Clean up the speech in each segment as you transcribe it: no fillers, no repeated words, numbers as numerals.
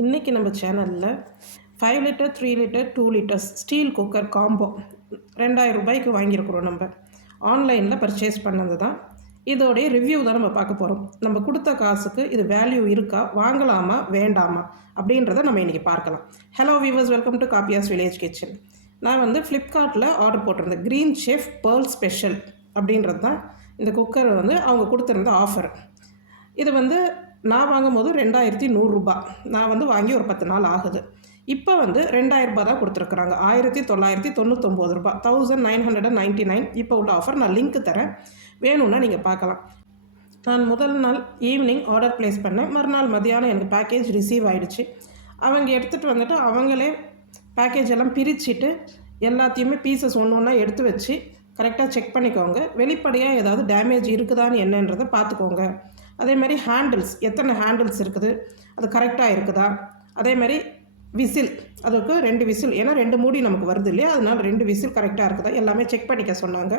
இன்றைக்கி நம்ம சேனலில் 5 litre 3 litre 2 litres steel cooker combo 2000 ரூபாய்க்கு வாங்கியிருக்கிறோம். நம்ம ஆன்லைனில் பர்ச்சேஸ் பண்ணது தான். இதோடைய ரிவ்யூ தான் நம்ம பார்க்க போகிறோம். நம்ம கொடுத்த காசுக்கு இது வேல்யூ இருக்கா, வாங்கலாமா வேண்டாமா அப்படின்றத நம்ம இன்றைக்கி பார்க்கலாம். Hello viewers, welcome to காப்பியாஸ் village kitchen. நான் ஃப்ளிப்கார்ட்டில் ஆர்டர் போட்டிருந்தேன். க்ரீன் செஃப் பேர்ல் ஸ்பெஷல் அப்படின்றது தான் இந்த குக்கர் அவங்க கொடுத்துருந்த ஆஃபர். இது நான் வாங்கும்போது 2100 ரூபா. நான் வாங்கி ஒரு 10 நாள் ஆகுது. இப்போ 2000 ரூபா தான் கொடுத்துருக்குறாங்க. 1999 ரூபா, 1999 இப்போ உள்ள ஆஃபர். நான் லிங்க் தரேன், வேணும்னா நீங்கள் பார்க்கலாம். நான் முதல் நாள் ஈவினிங் ஆர்டர் ப்ளேஸ் பண்ணேன். மறுநாள் மதியானம் எனக்கு பேக்கேஜ் ரிசீவ் ஆகிடுச்சு. அவங்க எடுத்துகிட்டு அவங்களே பேக்கேஜ் எல்லாம் பிரிச்சுட்டு எல்லாத்தையுமே பீசஸ் ஒன்று ஒன்றா எடுத்து வச்சு கரெக்டாக செக் பண்ணிக்கோங்க. வெளிப்படையாக ஏதாவது டேமேஜ் இருக்குதான்னு என்னன்றதை பார்த்துக்கோங்க. அதேமாதிரி ஹேண்டில்ஸ், எத்தனை ஹேண்டில்ஸ் இருக்குது, அது கரெக்டாக இருக்குதா. அதேமாதிரி விசில், அதுக்கு 2 விசில், ஏன்னா 2 மூடி நமக்கு வருது இல்லையா, அதனால் 2 விசில் கரெக்டாக இருக்குதா எல்லாமே செக் பண்ணிக்க சொன்னாங்க.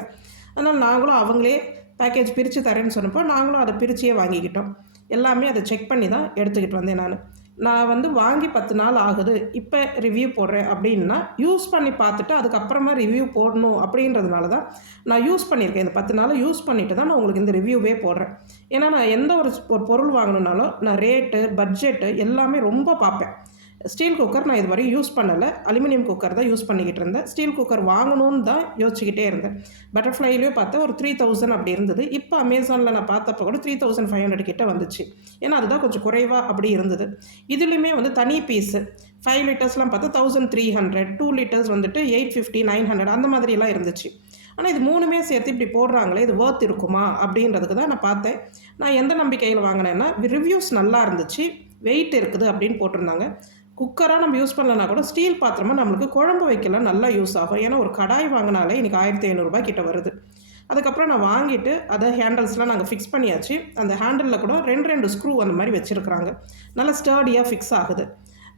அதனால் நாங்களும் அவங்களே பேக்கேஜ் பிரித்து தரேன்னு சொன்னப்போ நாங்களும் அதை பிரிச்சியே வாங்கிக்கிட்டோம். எல்லாமே அதை செக் பண்ணி தான் எடுத்துக்கிட்டு வந்தேன். நான் வாங்கி 10 நாள் ஆகுது, இப்போ ரிவ்யூ போடுறேன் அப்படின்னா யூஸ் பண்ணி பார்த்துட்டு அதுக்கப்புறமா ரிவ்யூ போடணும் அப்படின்றதுனால தான் நான் யூஸ் பண்ணியிருக்கேன். இந்த 10 நாள் யூஸ் பண்ணிவிட்டு தான் நான் உங்களுக்கு இந்த ரிவ்யூவே போடுறேன். ஏன்னா நான் எந்த ஒரு பொருள் வாங்கணுன்னாலும் நான் ரேட்டு, பட்ஜெட்டு எல்லாமே ரொம்ப பார்ப்பேன். ஸ்டீல் குக்கர் நான் இதுவரை யூஸ் பண்ணலை, அலுமினியம் குக்கர் தான் யூஸ் பண்ணிக்கிட்டு இருந்தேன். ஸ்டீல் குக்கர் வாங்கணும்னு தான் யோசிச்சுக்கிட்டே இருந்தேன். பட்டர்ஃப்ளைலேயும் பார்த்தா ஒரு 3000 அப்படி இருந்தது. இப்போ அமேசானில் நான் பார்த்தப்போ கூட 3500 கிட்ட வந்துச்சு. ஏன்னா அதுதான் கொஞ்சம் குறைவாக அப்படி இருந்தது. இதுலேயுமே தனி பீஸு 5 லிட்டர்ஸ்லாம் பார்த்தா 1300, 2 லிட்டர்ஸ் 850, 900 அந்த மாதிரிலாம் இருந்துச்சு. ஆனால் இது 3மே சேர்த்து இப்படி போடுறாங்களே, இது வர்த் இருக்குமா அப்படின்றதுக்கு தான் நான் பார்த்தேன். நான் எந்த நம்பிக்கையில் வாங்கினேன்னா, ரிவ்யூஸ் நல்லா இருந்துச்சு, வெயிட் இருக்குது அப்படின்னு போட்டிருந்தாங்க. குக்கராக நம்ம யூஸ் பண்ணலன்னா கூட ஸ்டீல் பாத்திரமாக நம்மளுக்கு குழம்பு வைக்கலாம், நல்லா யூஸ் ஆகும். ஏன்னா ஒரு கடாய் வாங்கினாலே இன்றைக்கி 1500 ரூபாய் கிட்ட வருது. அதுக்கப்புறம் நான் வாங்கிட்டு அதை ஹேண்டில்ஸ்லாம் நாங்கள் ஃபிக்ஸ் பண்ணியாச்சு. அந்த ஹேண்டிலில் கூட 2 ஸ்க்ரூ அந்த மாதிரி வச்சுருக்குறாங்க. நல்லா ஸ்டர்டியாக ஃபிக்ஸ் ஆகுது,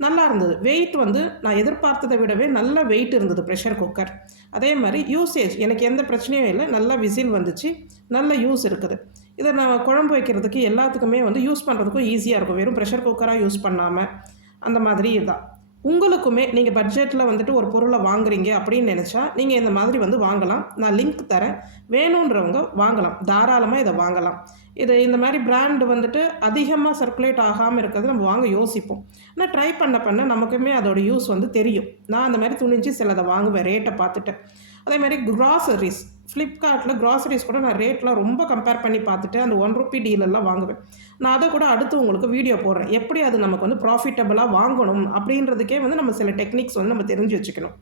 நல்லா இருந்தது. வெயிட் நான் எதிர்பார்த்ததை விடவே நல்ல வெயிட் இருந்தது ப்ரெஷர் குக்கர். அதே மாதிரி யூசேஜ் எனக்கு எந்த பிரச்சனையும் இல்லை, நல்லா விசில் வந்துச்சு, நல்ல யூஸ் இருக்குது. இதை நான் குழம்பு வைக்கிறதுக்கு எல்லாத்துக்குமே யூஸ் பண்ணுறதுக்கும் ஈஸியாக இருக்கும், வெறும் ப்ரெஷர் குக்கராக யூஸ் பண்ணாமல். அந்த மாதிரி தான் உங்களுக்குமே நீங்கள் பட்ஜெட்டில் ஒரு பொருளை வாங்குறீங்க அப்படின்னு நினச்சா நீங்கள் இந்த மாதிரி வாங்கலாம். நான் லிங்க் தரேன், வேணுன்றவங்க வாங்கலாம், தாராளமாக இதை வாங்கலாம். இது இந்த மாதிரி பிராண்டு அதிகமாக சர்க்குலேட் ஆகாமல் இருக்கிறது நம்ம வாங்க யோசிப்போம். ஆனால் ட்ரை பண்ண நமக்குமே அதோட யூஸ் தெரியும். நான் அந்த மாதிரி துணிஞ்சு சிலதை வாங்குவேன் ரேட்டை பார்த்துட்டு. அதேமாதிரி க்ராசரிஸ், ஃப்ளிப்கார்ட்டில் க்ராசரிஸ் கூட நான் ரேட்லாம் ரொம்ப கம்பேர் பண்ணி பார்த்துட்டு அந்த 1 ரூபி டீலெல்லாம் வாங்குவேன். நான் அதை கூட அடுத்து உங்களுக்கு வீடியோ போடுறேன், எப்படி அது நமக்கு ப்ராஃபிட்டபுளாக வாங்கணும் அப்படின்றதுக்கே நம்ம சில டெக்னிக்ஸ் நம்ம தெரிஞ்சு வச்சுக்கணும்.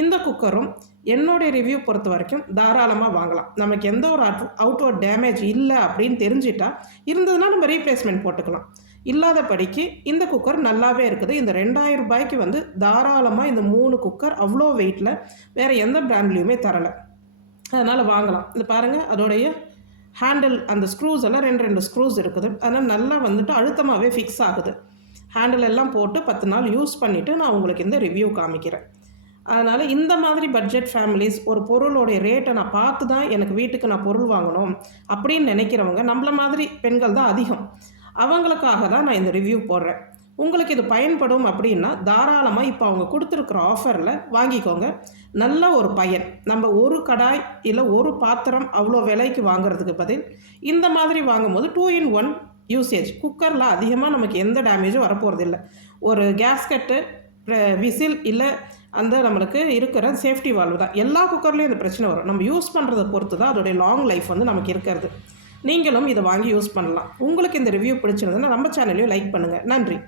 இந்த குக்கரும் என்னுடைய ரிவ்யூ பொறுத்த வரைக்கும் தாராளமாக வாங்கலாம். நமக்கு எந்த ஒரு அவுட்வர்ட் டேமேஜ் இல்லை அப்படின்னு தெரிஞ்சிட்டா இருந்ததுன்னா நம்ம ரீப்ளேஸ்மெண்ட் போட்டுக்கலாம். இல்லாதபடிக்கு இந்த குக்கர் நல்லாவே இருக்குது. இந்த 2000 ரூபாய்க்கு தாராளமாக இந்த 3 குக்கர் அவ்வளோ வெயிட்டில் வேறு எந்த பிராண்ட்லேயுமே தரலை. அதனால் வாங்கலாம். இது பாருங்கள், அதோடைய ஹேண்டில் அந்த ஸ்க்ரூஸ் எல்லாம் 2 ஸ்க்ரூஸ் இருக்குது. அதனால் நல்லா அழுத்தமாகவே ஃபிக்ஸ் ஆகுது. ஹேண்டில் எல்லாம் போட்டு 10 நாள் யூஸ் பண்ணிவிட்டு நான் உங்களுக்கு இந்த ரிவ்யூ காமிக்கிறேன். அதனால் இந்த மாதிரி பட்ஜெட் ஃபேமிலிஸ் ஒரு பொருளோடைய ரேட்டை நான் பார்த்து தான் எனக்கு வீட்டுக்கு நான் பொருள் வாங்கணும் அப்படின்னு நினைக்கிறவங்க, நம்மள மாதிரி பெண்கள் தான் அதிகம், அவங்களுக்காக தான் நான் இந்த ரிவ்யூ போடுறேன். உங்களுக்கு இது பயன்படும் அப்படின்னா தாராளமாக இப்போ அவங்க கொடுத்துருக்குற ஆஃபரில் வாங்கிக்கோங்க. நல்ல ஒரு பயன். நம்ம ஒரு கடாய் இல்லை ஒரு பாத்திரம் அவ்வளோ விலைக்கு வாங்குறதுக்கு பதில் இந்த மாதிரி வாங்கும்போது 2 in 1 யூசேஜ். குக்கரில் அதிகமாக நமக்கு எந்த டேமேஜும் வரப்போகிறதில்லை. ஒரு கேஸ்கட்டு, விசில் இல்லை அந்த நம்மளுக்கு இருக்கிற சேஃப்டி வால்வு தான். எல்லா குக்கர்லேயும் இந்த பிரச்சனை வரும். நம்ம யூஸ் பண்ணுறதை பொறுத்து தான் அதோடைய லாங் லைஃப் நமக்கு இருக்கிறது. நீங்களும் இதை வாங்கி யூஸ் பண்ணலாம். உங்களுக்கு இந்த ரிவ்யூ பிடிச்சிருந்ததுன்னா நம்ம சேனலையும் லைக் பண்ணுங்கள். நன்றி.